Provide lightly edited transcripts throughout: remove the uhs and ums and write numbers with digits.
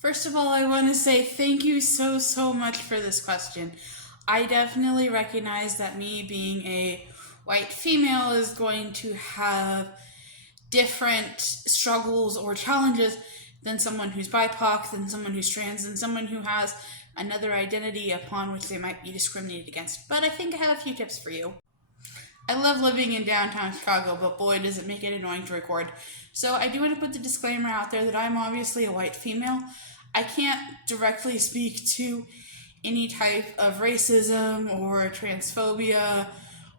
First of all, I want to say thank you so much for this question. I definitely recognize that me being a white female is going to have different struggles or challenges than someone who's BIPOC, than someone who's trans, than someone who has another identity upon which they might be discriminated against. But I think I have a few tips for you. I love living in downtown Chicago, but boy, does it make it annoying to record. So I do want to put the disclaimer out there that I'm obviously a white female. I can't directly speak to any type of racism or transphobia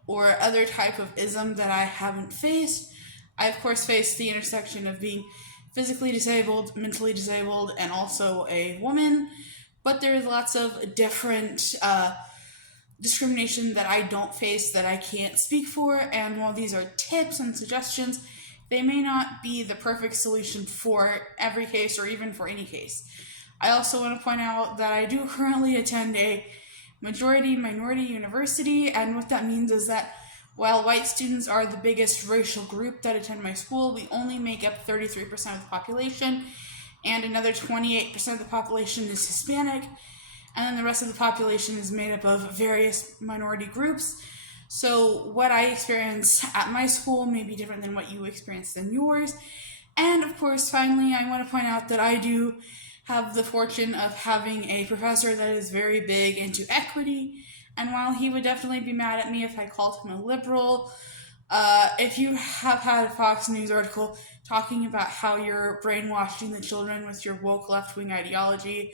or other type of ism that I haven't faced. I, of course, faced the intersection of being physically disabled, mentally disabled, and also a woman. But there's lots of different discrimination that I don't face that I can't speak for. And while these are tips and suggestions, they may not be the perfect solution for every case or even for any case. I also want to point out that I do currently attend a majority-minority university, and what that means is that while white students are the biggest racial group that attend my school, we only make up 33% of the population, and another 28% of the population is Hispanic, and then the rest of the population is made up of various minority groups. So what I experience at my school may be different than what you experience in yours. And of course, finally, I want to point out that I do have the fortune of having a professor that is very big into equity. And while he would definitely be mad at me if I called him a liberal, if you have had a Fox News article talking about how you're brainwashing the children with your woke left-wing ideology,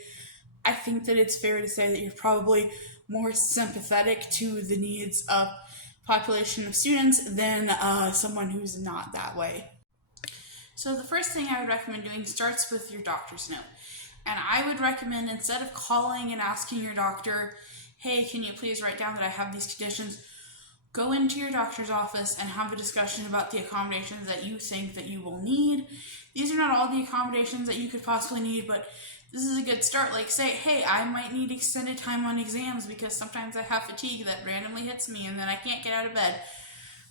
I think that it's fair to say that you're probably more sympathetic to the needs of population of students than someone who's not that way. So the first thing I would recommend doing starts with your doctor's note. And I would recommend, instead of calling and asking your doctor, hey, can you please write down that I have these conditions, go into your doctor's office and have a discussion about the accommodations that you think that you will need. These are not all the accommodations that you could possibly need, but this is a good start. Like, say, hey, I might need extended time on exams because sometimes I have fatigue that randomly hits me and then I can't get out of bed.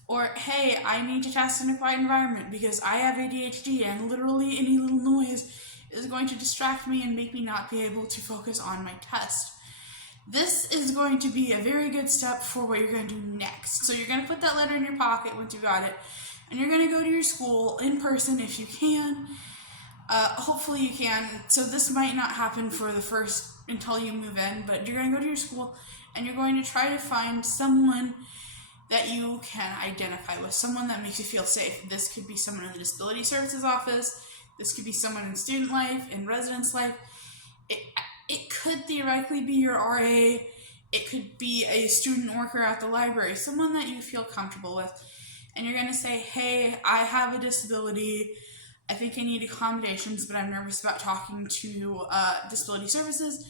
Or, hey, I need to test in a quiet environment because I have ADHD and literally any little noise is going to distract me and make me not be able to focus on my test. This is going to be a very good step for what you're going to do next. So you're going to put that letter in your pocket once you got it, and you're going to go to your school in person if you can. Hopefully you can. So this might not happen for the first until you move in, but you're going to go to your school and you're going to try to find someone that you can identify with, someone that makes you feel safe. This could be someone in the disability services office. This could be someone in student life, in residence life. It could theoretically be your RA. It could be a student worker at the library, someone that you feel comfortable with. And you're going to say, hey, I have a disability. I think I need accommodations, but I'm nervous about talking to disability services.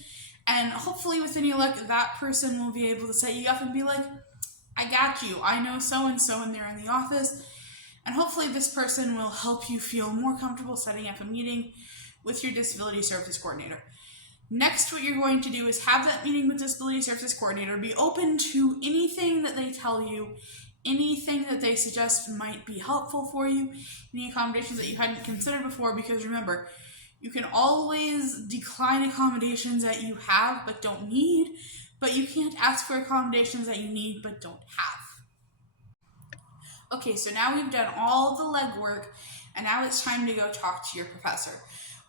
And hopefully with any luck, that person will be able to set you up and be like, I got you. I know so-and-so and they're in the office. And hopefully this person will help you feel more comfortable setting up a meeting with your disability services coordinator. Next, what you're going to do is have that meeting with disability services coordinator. Be open to anything that they tell you, anything that they suggest might be helpful for you, any accommodations that you hadn't considered before, because remember, you can always decline accommodations that you have but don't need, but you can't ask for accommodations that you need but don't have. Okay, so now we've done all the legwork, and now it's time to go talk to your professor.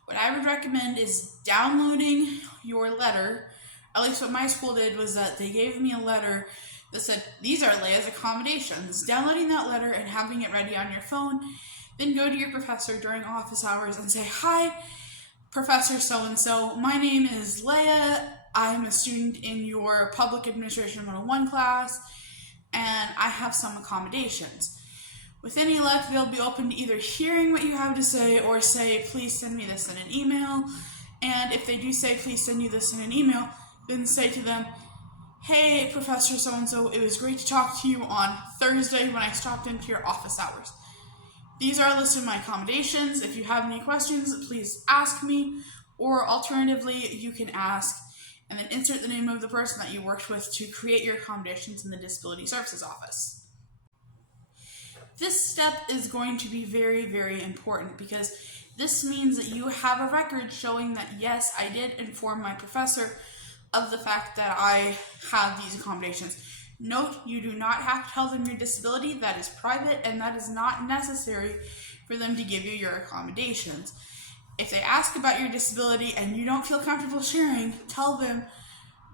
What I would recommend is downloading your letter. At least what my school did was that they gave me a letter that said, these are Leia's accommodations. Downloading that letter and having it ready on your phone, then go to your professor during office hours and say, hi, Professor so-and-so, my name is Leia. I'm a student in your Public Administration 101 class, and I have some accommodations. With any luck, they'll be open to either hearing what you have to say or say, please send me this in an email. And if they do say, please send you this in an email, then say to them, hey, Professor so-and-so, it was great to talk to you on Thursday when I stopped into your office hours. These are a list of my accommodations. If you have any questions, please ask me. Or alternatively, you can ask and then insert the name of the person that you worked with to create your accommodations in the Disability Services Office. This step is going to be very, very important because This means that you have a record showing that, yes, I did inform my professor of the fact that I have these accommodations. Note, you do not have to tell them your disability. That is private, and that is not necessary for them to give you your accommodations. If they ask about your disability and you don't feel comfortable sharing, tell them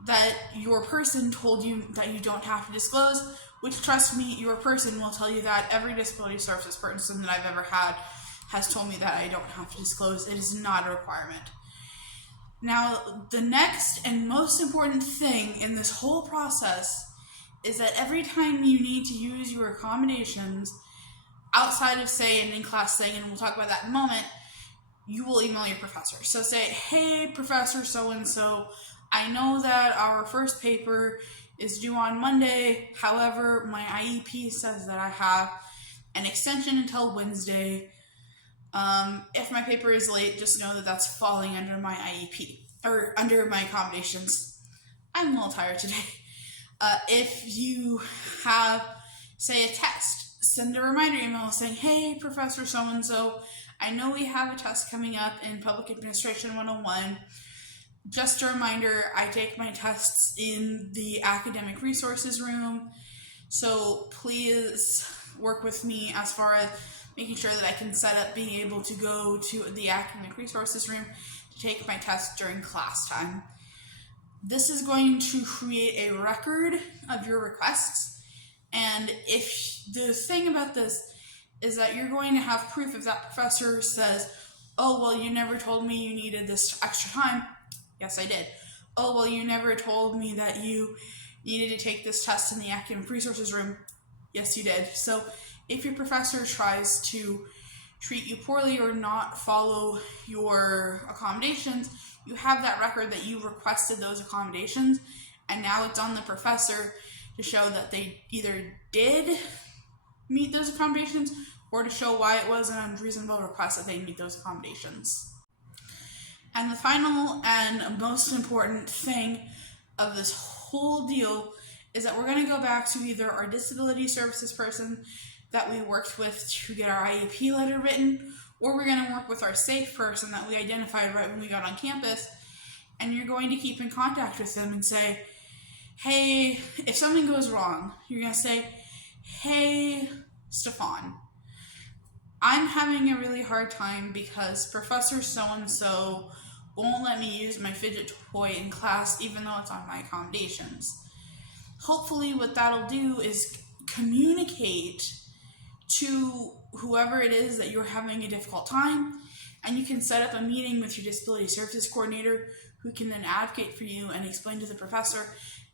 that your person told you that you don't have to disclose, which, trust me, your person will tell you that. Every disability services person that I've ever had has told me that I don't have to disclose. It is not a requirement. Now, the next and most important thing in this whole process is that every time you need to use your accommodations outside of, say, an in-class thing, and we'll talk about that in a moment, you will email your professor. So say, hey, Professor so-and-so, I know that our first paper is due on Monday. However, my IEP says that I have an extension until Wednesday. If my paper is late, just know that that's falling under my IEP, or under my accommodations. I'm a little tired today. If you have, say, a test, send a reminder email saying, hey, Professor so-and-so, I know we have a test coming up in Public Administration 101. Just a reminder, I take my tests in the academic resources room, so please work with me as far as making sure that I can set up being able to go to the academic resources room to take my test during class time. This is going to create a record of your requests, and if the thing about this is that you're going to have proof if that professor says, oh, well, you never told me you needed this extra time. Yes, I did. Oh, well, you never told me that you needed to take this test in the academic resources room. Yes, you did. So if your professor tries to treat you poorly or not follow your accommodations, you have that record that you requested those accommodations, and now it's on the professor to show that they either did meet those accommodations or to show why it was an unreasonable request that they meet those accommodations. And the final and most important thing of this whole deal is that we're going to go back to either our disability services person that we worked with to get our IEP letter written, or we're going to work with our SAFE person that we identified right when we got on campus, and you're going to keep in contact with them and say, hey, if something goes wrong, you're going to say, hey, Stefan, I'm having a really hard time because Professor so-and-so won't let me use my fidget toy in class even though it's on my accommodations. Hopefully what that'll do is communicate to whoever it is that you're having a difficult time, and you can set up a meeting with your disability services coordinator who can then advocate for you and explain to the professor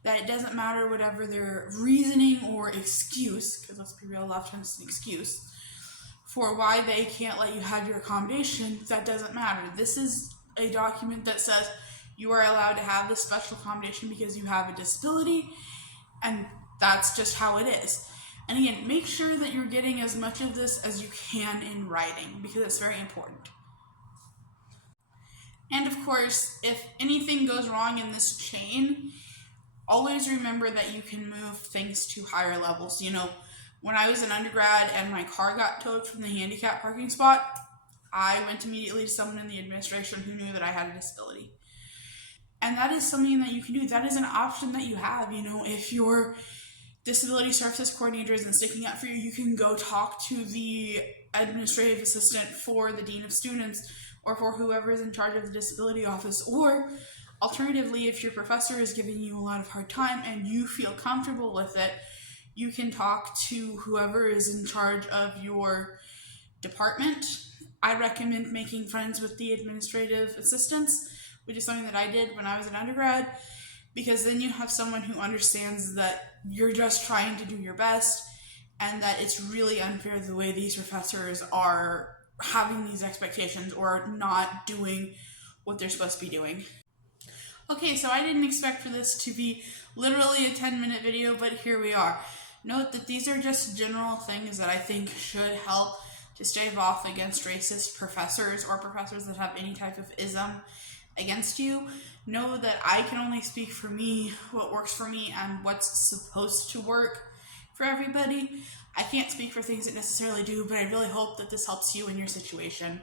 that it doesn't matter whatever their reasoning or excuse, because let's be real, a lot of times it's an excuse, for why they can't let you have your accommodation. That doesn't matter. This is a document that says you are allowed to have this special accommodation because you have a disability, and that's just how it is. And again, make sure that you're getting as much of this as you can in writing, because it's very important. And of course, if anything goes wrong in this chain, always remember that you can move things to higher levels. You know, when I was an undergrad and my car got towed from the handicap parking spot, I went immediately to someone in the administration who knew that I had a disability. And that is something that you can do. That is an option that you have. You know, if your disability services coordinator isn't sticking up for you, you can go talk to the administrative assistant for the dean of students or for whoever is in charge of the disability office. Or alternatively, if your professor is giving you a lot of hard time and you feel comfortable with it, you can talk to whoever is in charge of your department. I recommend making friends with the administrative assistants, which is something that I did when I was an undergrad, because then you have someone who understands that you're just trying to do your best and that it's really unfair the way these professors are having these expectations or not doing what they're supposed to be doing. Okay, so I didn't expect for this to be literally a 10-minute video, but here we are. Note that these are just general things that I think should help to stave off against racist professors or professors that have any type of ism against you. Know that I can only speak for me, what works for me, and what's supposed to work for everybody. I can't speak for things that necessarily do, but I really hope that this helps you in your situation.